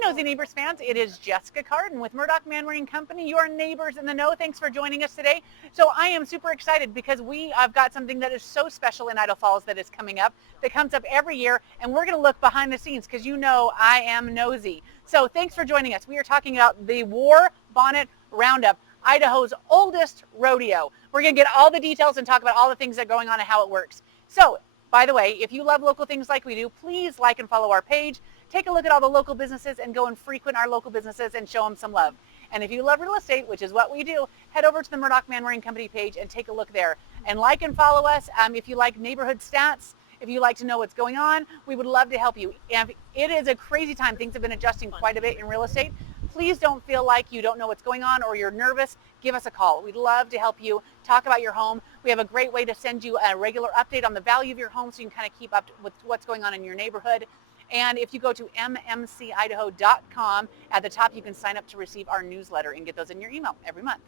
Nosy Neighbors fans, it is Jessica Carden with Murdoch Manwaring Company, your neighbors in the know. Thanks for joining us today. So I am super excited because I've got something that is so special in Idaho Falls that is coming up, that comes up every year, and we're going to look behind the scenes because you know I am nosy. So thanks for joining us. We are talking about the War Bonnet Round Up, Idaho's oldest rodeo. We're going to get all the details and talk about all the things that are going on and how it works. So, by the way, if you love local things like we do, please like and follow our page. Take a look at all the local businesses and go and frequent our local businesses and show them some love. And if you love real estate, which is what we do, head over to the Murdoch Manwaring Company page and take a look there. And like and follow us. If you like neighborhood stats, if you like to know what's going on, we would love to help you. And it is a crazy time. Things have been adjusting quite a bit in real estate. Please don't feel like you don't know what's going on or you're nervous. Give us a call. We'd love to help you talk about your home. We have a great way to send you a regular update on the value of your home so you can kind of keep up with what's going on in your neighborhood. And if you go to mmcidaho.com, at the top you can sign up to receive our newsletter and get those in your email every month.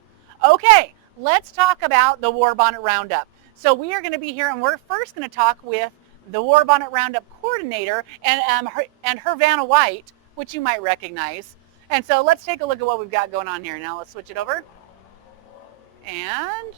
Okay, let's talk about the War Bonnet Roundup. So we are going to be here, and we're first going to talk with the War Bonnet Roundup coordinator and her Vanna White, which you might recognize. And so let's take a look at what we've got going on here. Now let's switch it over. And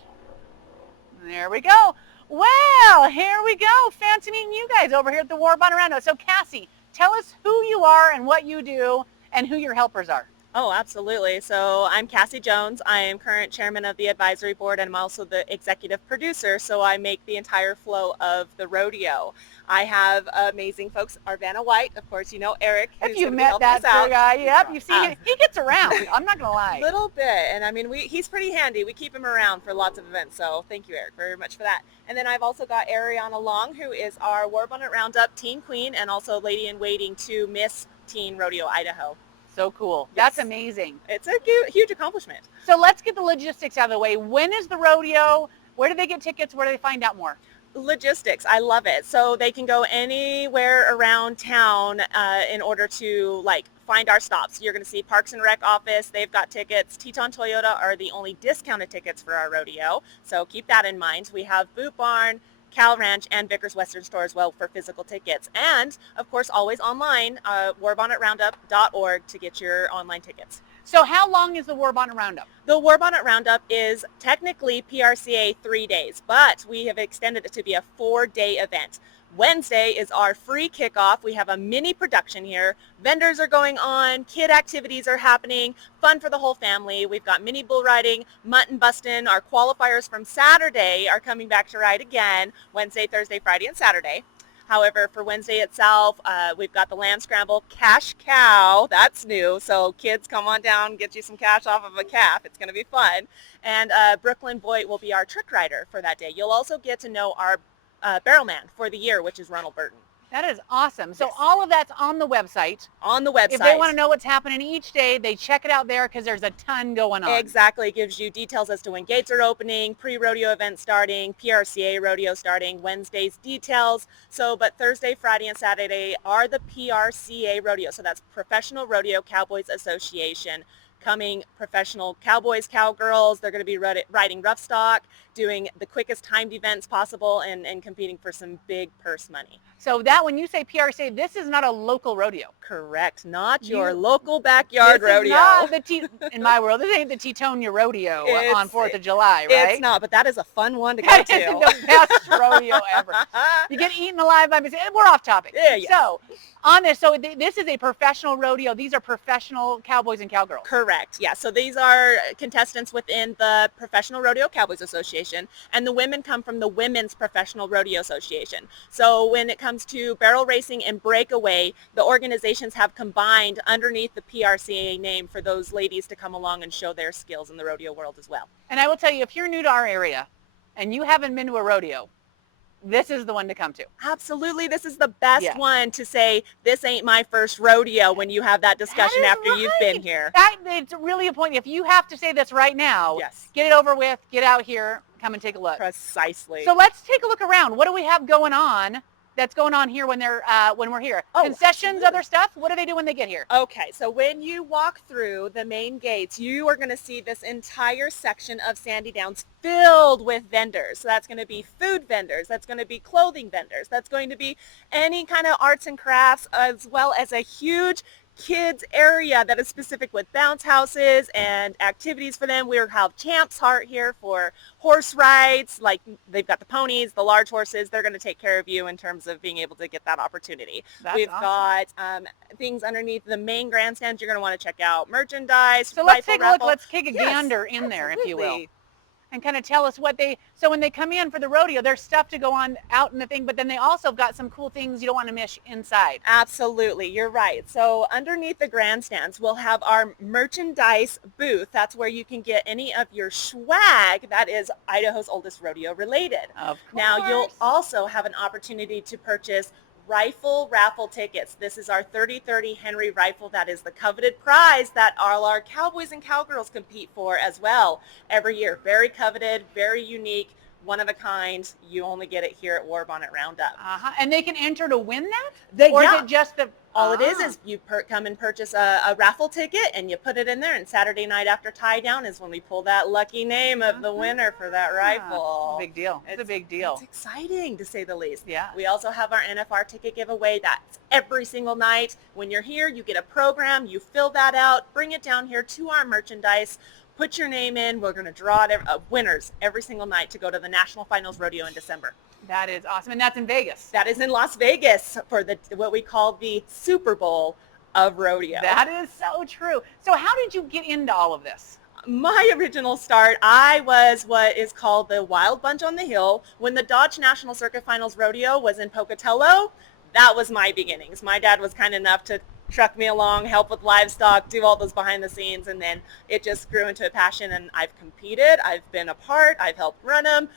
there we go. Well, here we go. Fancy meeting you guys over here at the War Bonnet Roundup. So Cassie, tell us who you are and what you do and who your helpers are. Oh, absolutely. So I'm Cassie Jones. I am current chairman of the advisory board, and I'm also the executive producer, so I make the entire flow of the rodeo. I have amazing folks. Our Vanna White, of course, you know Eric. If you met that guy, yep, you see he gets around. I'm not going to lie. A little bit, and I mean, he's pretty handy. We keep him around for lots of events, so thank you, Eric, very much for that. And then I've also got Ariana Long, who is our War Bonnet Roundup teen queen and also lady in waiting to Miss Teen Rodeo Idaho. So cool. Yes. That's amazing. It's a huge accomplishment. So let's get the logistics out of the way. When is the rodeo? Where do they get tickets? Where do they find out more? Logistics, I love it. So they can go anywhere around town in order to find our stops. You're going to see Parks and Rec office. They've got tickets. Teton Toyota are the only discounted tickets for our rodeo. So keep that in mind. We have Boot Barn, Cal Ranch, and Vickers Western Store as well for physical tickets. And, of course, always online, warbonnetroundup.org to get your online tickets. So how long is the War Bonnet Roundup? The War Bonnet Roundup is technically PRCA 3 days, but we have extended it to be a 4-day event. Wednesday is our free kickoff. We have a mini production here. Vendors are going on, kid activities are happening, fun for the whole family. We've got mini bull riding, mutton busting. Our qualifiers from Saturday are coming back to ride again, Wednesday, Thursday, Friday, and Saturday. However, for Wednesday itself, we've got the Lamb Scramble Cash Cow. That's new. So kids, come on down, get you some cash off of a calf. It's going to be fun. And Brooklyn Boyd will be our trick rider for that day. You'll also get to know our barrel man for the year, which is Ronald Burton. That is awesome. So Yes. all of that's on the website. On the website. If they want to know what's happening each day, they check it out there because there's a ton going on. Exactly. It gives you details as to when gates are opening, pre-rodeo events starting, PRCA rodeo starting, Wednesday's details. But Thursday, Friday, and Saturday are the PRCA rodeo. So that's Professional Rodeo Cowboys Association. Coming professional cowboys, cowgirls. They're going to be riding rough stock, doing the quickest timed events possible, and competing for some big purse money. So that when you say PRC, this is not a local rodeo. Correct. Not your local backyard This rodeo. is not in my world, this ain't the Tetonia Rodeo on 4th of July, right? It's not, but that is a fun one to go That to. isn't the best rodeo ever. You get eaten alive by mistake. We're off topic. Yeah, yes. So on this, this is a professional rodeo. These are professional cowboys and cowgirls. Correct. Yeah. So these are contestants within the Professional Rodeo Cowboys Association, and the women come from the Women's Professional Rodeo Association. So when it comes to barrel racing and breakaway, the organizations have combined underneath the PRCA name for those ladies to come along and show their skills in the rodeo world as well. And I will tell you, if you're new to our area and you haven't been to a rodeo, this is the one to come to. Absolutely. This is the best Yes. one to say, this ain't my first rodeo when you have that discussion That is after you've been here. It's really a point. If you have to say this right now, Yes. get it over with, get out here, come and take a look. Precisely. So let's take a look around. What do we have going on that's going on here when we're here? Oh, Concessions, absolutely. other stuff? What do they do when they get here? Okay, so when you walk through the main gates, you are going to see this entire section of Sandy Downs filled with vendors. So that's going to be food vendors, that's going to be clothing vendors, that's going to be any kind of arts and crafts, as well as a huge kids area that is specific with bounce houses and activities for them. We have Champ's Heart here for horse rides. Like, they've got the ponies, the large horses. They're going to take care of you in terms of being able to get that opportunity. That's awesome. Got things underneath the main grandstands you're going to want to check out. Merchandise. So let's take a look. Raffle. Let's take a gander in there, if you will. Absolutely. And kind of tell us so when they come in for the rodeo, there's stuff to go on out in the thing, but then they also got some cool things you don't want to miss inside. Absolutely, you're right. So underneath the grandstands, we'll have our merchandise booth. That's where you can get any of your swag that is Idaho's oldest rodeo related. Of course. Now, you'll also have an opportunity to purchase rifle raffle tickets. This is our 30-30 Henry rifle. That is the coveted prize that all our cowboys and cowgirls compete for as well every year. Very coveted, very unique, one of a kind. You only get it here at War Bonnet Round Up. And they can enter to win that? Or is it just the... All it is you come and purchase a raffle ticket and you put it in there, and Saturday night after tie down is when we pull that lucky name of the winner for that rifle. Big deal. It's a big deal. It's exciting, to say the least. Yeah. We also have our NFR ticket giveaway. That's every single night. When you're here, you get a program, you fill that out, bring it down here to our merchandise, put your name in. We're going to draw winners every single night to go to the National Finals Rodeo in December. That is awesome. And that's in Vegas. That is in Las Vegas for what we call the Super Bowl of rodeo. That is so true. So how did you get into all of this? My original start, I was what is called the Wild Bunch on the Hill. When the Dodge National Circuit Finals Rodeo was in Pocatello, that was my beginnings. My dad was kind enough to truck me along, help with livestock, do all those behind the scenes, and then it just grew into a passion, and I've competed, I've been a part, I've helped run them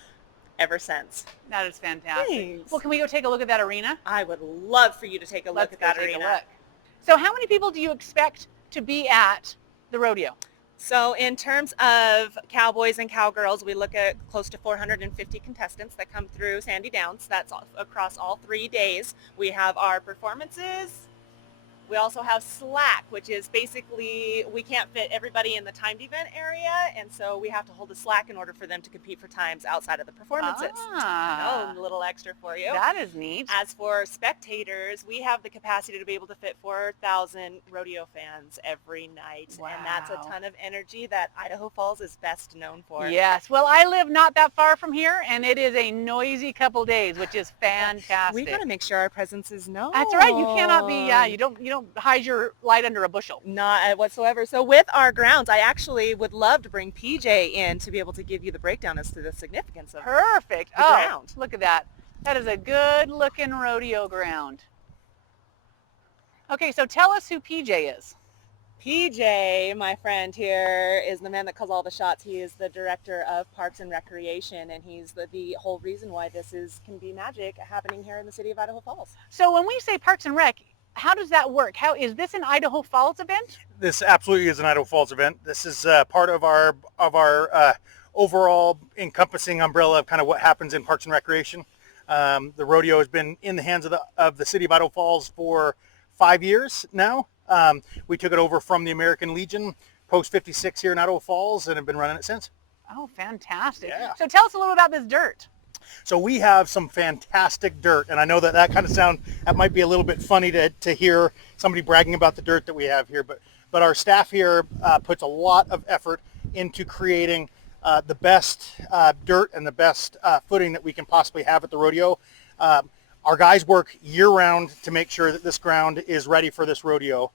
ever since. That is fantastic. Thanks. Well, can we go take a look at that arena? I would love for you to take a look at that arena. So how many people do you expect to be at the rodeo? So in terms of cowboys and cowgirls, we look at close to 450 contestants that come through Sandy Downs. That's across all 3 days. We have our performances. We also have slack, which is basically we can't fit everybody in the timed event area, and so we have to hold a slack in order for them to compete for times outside of the performances. Oh, a little extra for you. That is neat. As for spectators, we have the capacity to be able to fit 4,000 rodeo fans every night, and that's a ton of energy that Idaho Falls is best known for. Yes. Well, I live not that far from here, and it is a noisy couple days, which is fantastic. We got to make sure our presence is known. That's right. You cannot be. You don't hide your light under a bushel. Not whatsoever. So with our grounds, I actually would love to bring PJ in to be able to give you the breakdown as to the significance of Perfect. the ground. Look at that. That is a good looking rodeo ground. Okay, so tell us who PJ is. PJ, my friend here, is the man that calls all the shots. He is the director of Parks and Recreation, and he's the whole reason why this can be magic happening here in the city of Idaho Falls. So when we say Parks and Rec, how does that work? How is this an Idaho Falls event? This absolutely is an Idaho Falls event. This is part of our overall encompassing umbrella of kind of what happens in Parks and Recreation. The rodeo has been in the hands of the city of Idaho Falls for 5 years now. We took it over from the American Legion Post 56 here in Idaho Falls and have been running it since. Oh, fantastic. Yeah. So tell us a little about this dirt. So we have some fantastic dirt, and I know that kind of that might be a little bit funny to hear somebody bragging about the dirt that we have here, but our staff here puts a lot of effort into creating the best dirt and the best footing that we can possibly have at the rodeo. Our guys work year-round to make sure that this ground is ready for this rodeo.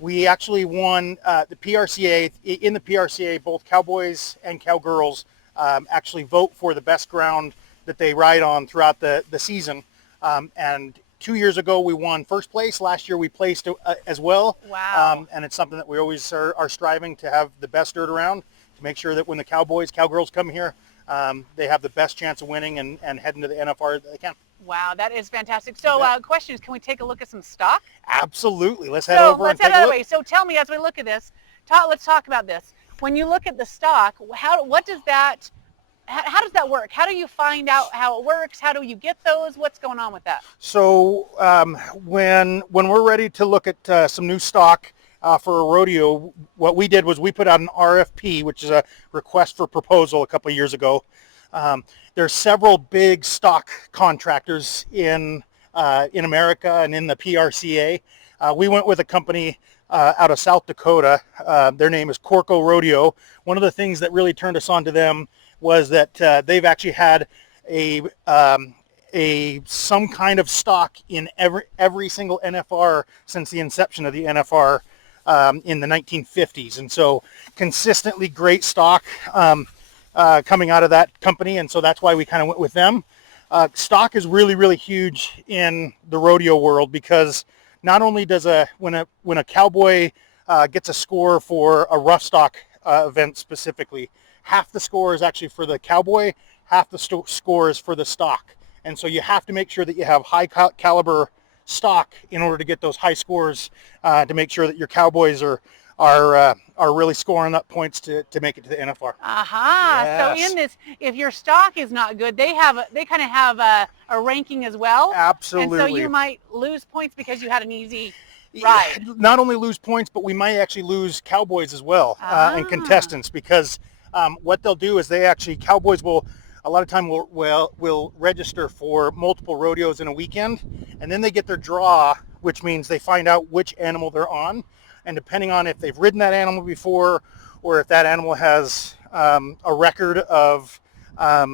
We actually won the PRCA. In the PRCA, both cowboys and cowgirls actually vote for the best ground that they ride on throughout the season. And 2 years ago, we won first place. Last year, we placed as well. Wow. And it's something that we always are striving to have the best dirt around to make sure that when the cowboys, cowgirls come here, they have the best chance of winning and heading to the NFR that they can. Wow, that is fantastic. So question is, can we take a look at some stock? Absolutely. Let's head over and take a look. So tell me, as we look at this, let's talk about this. When you look at the stock, how does that work? How do you find out how it works? How do you get those? What's going on with that? So when we're ready to look at some new stock for a rodeo, what we did was we put out an RFP, which is a request for proposal, a couple of years ago. There's several big stock contractors in America and in the PRCA. We went with a company out of South Dakota. Their name is Corco Rodeo. One of the things that really turned us on to them was that they've actually had some kind of stock in every single NFR since the inception of the NFR in the 1950s, and so consistently great stock coming out of that company, and so that's why we kind of went with them. Stock is really, really huge in the rodeo world, because not only does when a cowboy gets a score for a rough stock event specifically, half the score is actually for the cowboy, half the score is for the stock. And so you have to make sure that you have high caliber stock in order to get those high scores, to make sure that your cowboys are really scoring up points to make it to the NFR. Aha. Yes. So in this, if your stock is not good, they kind of have a ranking as well. Absolutely. And so you might lose points because you had an easy ride. Not only lose points, but we might actually lose cowboys as well, and contestants, because what they'll do is cowboys will a lot of time will register for multiple rodeos in a weekend, and then they get their draw, which means they find out which animal they're on, and depending on if they've ridden that animal before, or if that animal has a record of a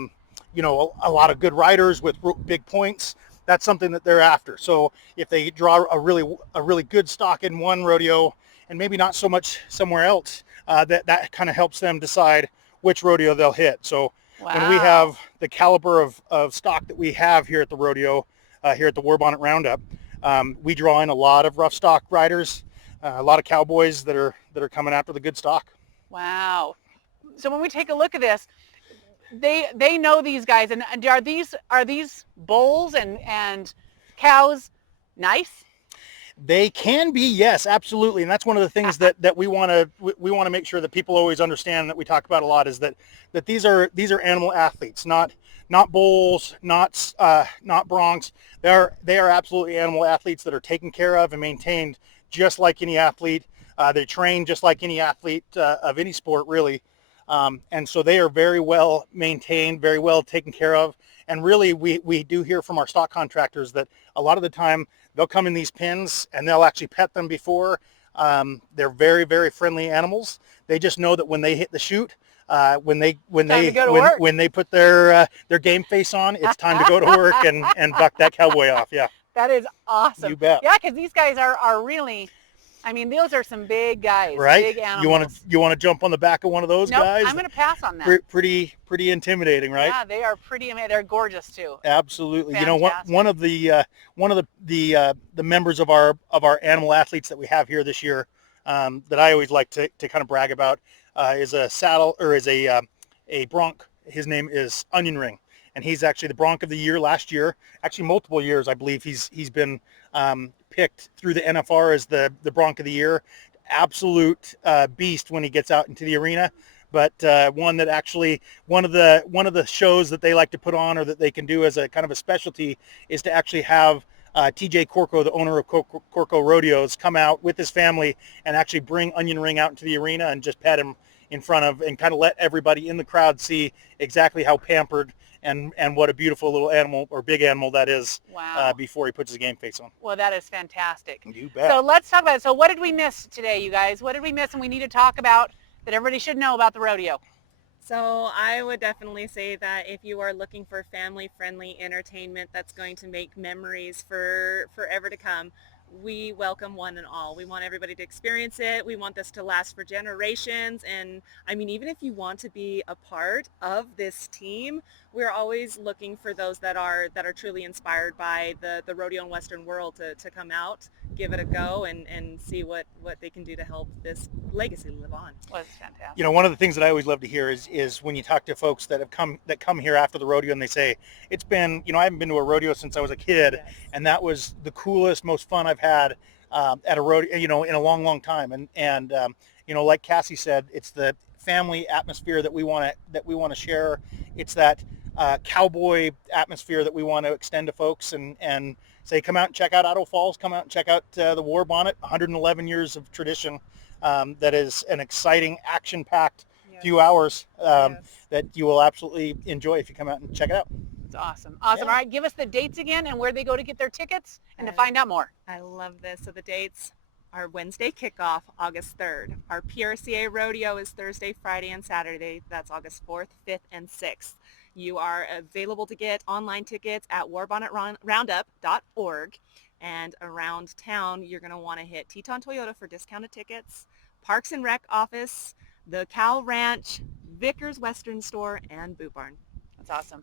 lot of good riders with big points, that's something that they're after. So if they draw a really good stock in one rodeo and maybe not so much somewhere else, that kind of helps them decide which rodeo they'll hit. So wow. When we have the caliber of stock that we have here at the rodeo, here at the War Bonnet Roundup, we draw in a lot of rough stock riders, a lot of cowboys that are coming after the good stock. Wow. So when we take a look at this, they know these guys, and are these bulls and cows nice? They can be, yes, absolutely, and that's one of the things that we want to make sure that people always understand, that we talk about a lot, is that these are animal athletes, not bulls, not broncs. They are absolutely animal athletes that are taken care of and maintained just like any athlete. They train just like any athlete of any sport, really, and so they are very well maintained, very well taken care of. And really, we do hear from our stock contractors that a lot of the time they'll come in these pens and they'll actually pet them before. They're very, very friendly animals. They just know that when they hit the chute, when they put their game face on, it's time to go to work and buck that cowboy off. Yeah. That is awesome. You bet. Yeah, because these guys are really, I mean, those are some big guys, right? Big animals. You want to jump on the back of one of those guys? I'm going to pass on that. Pretty intimidating, right? Yeah, they are pretty. They're gorgeous too. Absolutely. Fantastic. One of the members of our animal athletes that we have here this year, that I always like to kind of brag about, is a bronc. His name is Onion Ring, and he's actually the bronc of the year last year. Actually, multiple years, I believe he's been picked through the NFR as the bronc of the year. Absolute beast when he gets out into the arena. But one that actually, one of the shows that they like to put on, or that they can do as a kind of a specialty, is to actually have TJ Corco, the owner of Corco Rodeos, come out with his family and actually bring Onion Ring out into the arena and just pet him in front of, and kind of let everybody in the crowd see exactly how pampered and what a beautiful little animal, or big animal, that is. Wow. Before he puts his game face on. Well, that is fantastic. You bet. So let's talk about it. So what did we miss today, you guys? What did we miss and we need to talk about that everybody should know about the rodeo? So I would definitely say that if you are looking for family-friendly entertainment that's going to make memories for forever to come, we welcome one and all. We want everybody to experience it. We want this to last for generations. And I mean, even if you want to be a part of this team, we're always looking for those that are truly inspired by the rodeo and Western world to come out, give it a go, and see what they can do to help this legacy live on. Well, it's fantastic. You know, one of the things that I always love to hear is when you talk to folks that come here after the rodeo, and they say, it's been, I haven't been to a rodeo since I was a kid. Yes. And that was the coolest, most fun I've had at a rodeo, in a long, long time. And like Cassie said, it's the family atmosphere that we want to share. It's that cowboy atmosphere that we want to extend to folks, and say, come out and check out Idaho Falls, come out and check out the War Bonnet, 111 years of tradition. That is an exciting, action-packed few hours that you will absolutely enjoy if you come out and check it out. It's awesome. Awesome. Yeah. All right, give us the dates again and where they go to get their tickets and to Uh, find out more. I love this. So the dates are Wednesday kickoff, August 3rd. Our PRCA rodeo is Thursday, Friday, and Saturday. That's August 4th, 5th, and 6th. You are available to get online tickets at warbonnetroundup.org. And around town, you're going to want to hit Teton Toyota for discounted tickets, Parks and Rec office, the Cow Ranch, Vickers Western Store, and Boot Barn. That's awesome.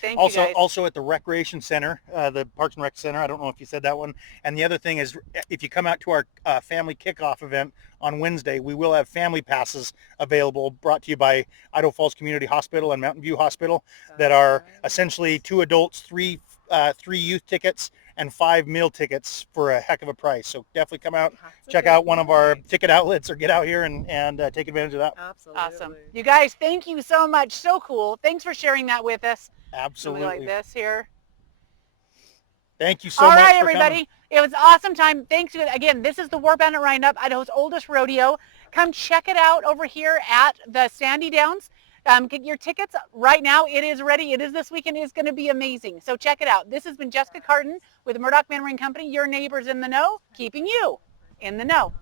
Thank Also, you guys. also at the Recreation Center, the Parks and Rec Center. I don't know if you said that one. And the other thing is, if you come out to our family kickoff event on Wednesday, we will have family passes available, brought to you by Idaho Falls Community Hospital and Mountain View Hospital, that are essentially 2 adults, 3 youth tickets, and 5 meal tickets for a heck of a price. So definitely come out, check out one of our ticket outlets, or get out here and take advantage of that. Absolutely. Awesome. You guys, thank you so much. So cool. Thanks for sharing that with us. Absolutely. Something like this here. Thank you so All much right, for everybody. coming. It was an awesome time. Thanks again. This is the War Bonnet Round Up, Idaho's oldest rodeo. Come check it out over here at the Sandy Downs. Get your tickets right now. It is ready. It is this weekend. It's going to be amazing. So check it out. This has been Jessica Carton with the Murdoch Manwaring Company, your neighbors in the know, keeping you in the know.